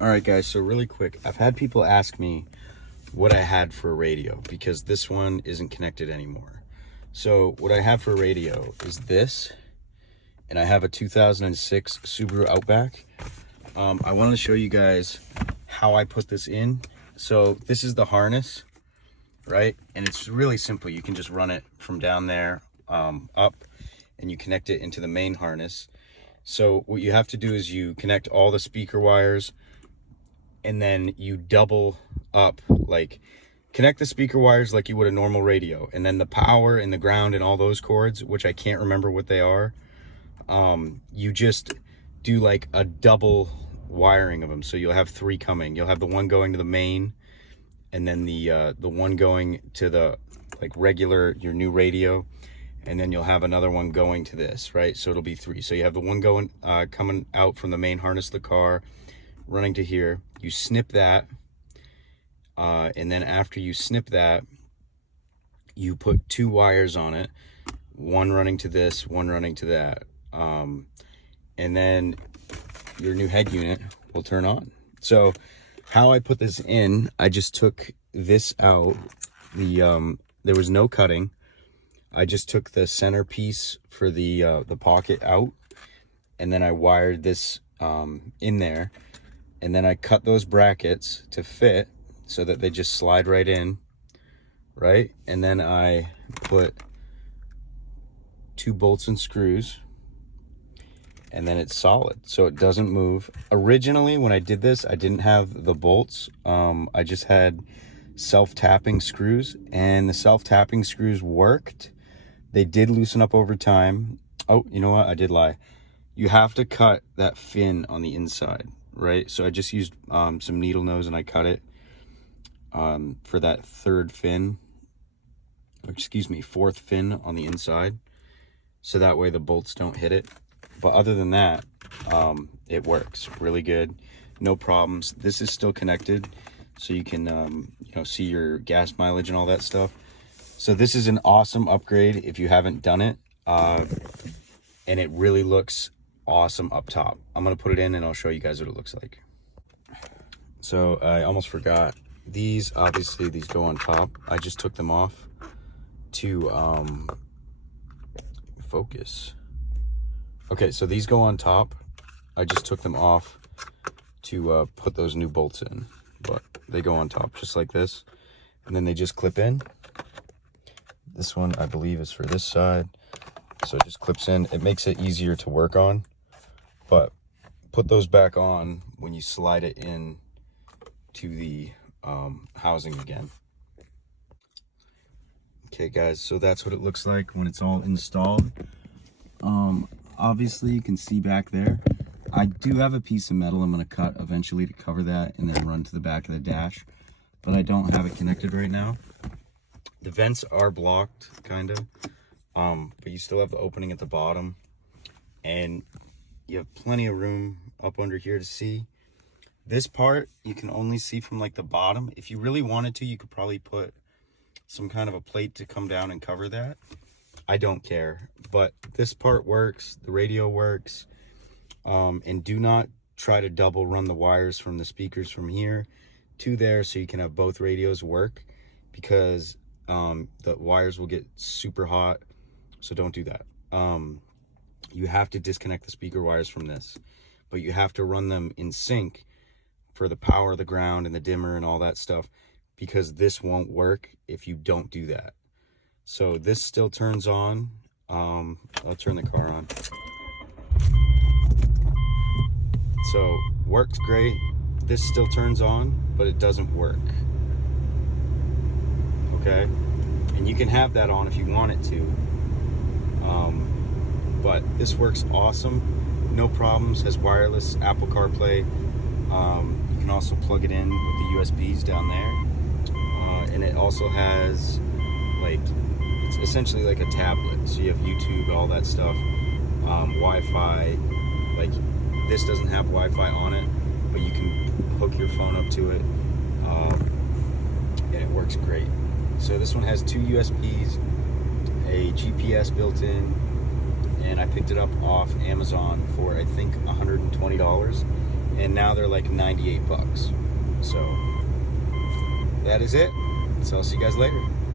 All right, guys, so really quick, I've had people ask me what I had for a radio because this one isn't connected anymore. So what I have for a radio is this, and I have a 2006 Subaru Outback. I wanted to show you guys how I put this in. So this is the harness, right? And it's really simple. You can just run it from down there up, and you connect it into the main harness. So what you have to do is you connect all the speaker wires, and then you double up, like connect the speaker wires like you would a normal radio, and then the power and the ground and all those cords, which I can't remember what they are, you just do like a double wiring of them. So you'll have three coming. You'll have the one going to the main, and then the one going to the like regular, your new radio, and then you'll have another one going to this, right? So it'll be three. So you have the one going coming out from the main harness of the car, running to here. You snip that, and then after you snip that, you put two wires on it, one running to this, one running to that, and then your new head unit will turn on. So how I put this in, I just took this out. There was no cutting. I just took the center piece for the pocket out, and then I wired this in there. And then I cut those brackets to fit so that they just slide right in, right? And then I put two bolts and screws, and then it's solid, so it doesn't move. Originally, when I did this, I didn't have the bolts. I just had self-tapping screws, and the self-tapping screws worked. They did loosen up over time. Oh, you know what? I did lie. You have to cut that fin on the inside. Right, so I just used some needle nose, and I cut it for that fourth fin on the inside, so that way the bolts don't hit it. But other than that, it works really good, no problems. This is still connected, so you can see your gas mileage and all that stuff. So this is an awesome upgrade if you haven't done it, and it really looks awesome up top. I'm gonna put it in and I'll show you guys what it looks like. So I almost forgot, these obviously these go on top. I just took them off to focus. Okay, so these go on top. I just took them off to put those new bolts in, but they go on top just like this, and then they just clip in. This one I believe is for this side, so it just clips in. It makes it easier to work on. But put those back on when you slide it in to the housing again. Okay, guys, so that's what it looks like when it's all installed. Obviously, you can see back there, I do have a piece of metal I'm going to cut eventually to cover that and then run to the back of the dash, but I don't have it connected right now. The vents are blocked, kind of, but you still have the opening at the bottom, and you have plenty of room up under here to see. This part you can only see from like the bottom. If you really wanted to, you could probably put some kind of a plate to come down and cover that. I don't care, but this part works, the radio works. And do not try to double run the wires from the speakers from here to there so you can have both radios work, because the wires will get super hot, so don't do that. You have to disconnect the speaker wires from this, but you have to run them in sync for the power, the ground, and the dimmer and all that stuff, because this won't work if you don't do that. So this still turns on. I'll turn the car on. So works great. This still turns on, but it doesn't work. Okay, and you can have that on if you want it to. But this works awesome, no problems. Has wireless Apple CarPlay. You can also plug it in with the USBs down there, and it also has, like, it's essentially like a tablet. So you have YouTube, all that stuff, Wi-Fi. Like, this doesn't have Wi-Fi on it, but you can hook your phone up to it, and it works great. So this one has two USBs, a GPS built in, and I picked it up off Amazon for I think $120, and now they're like 98 bucks. So that is it. So I'll see you guys later.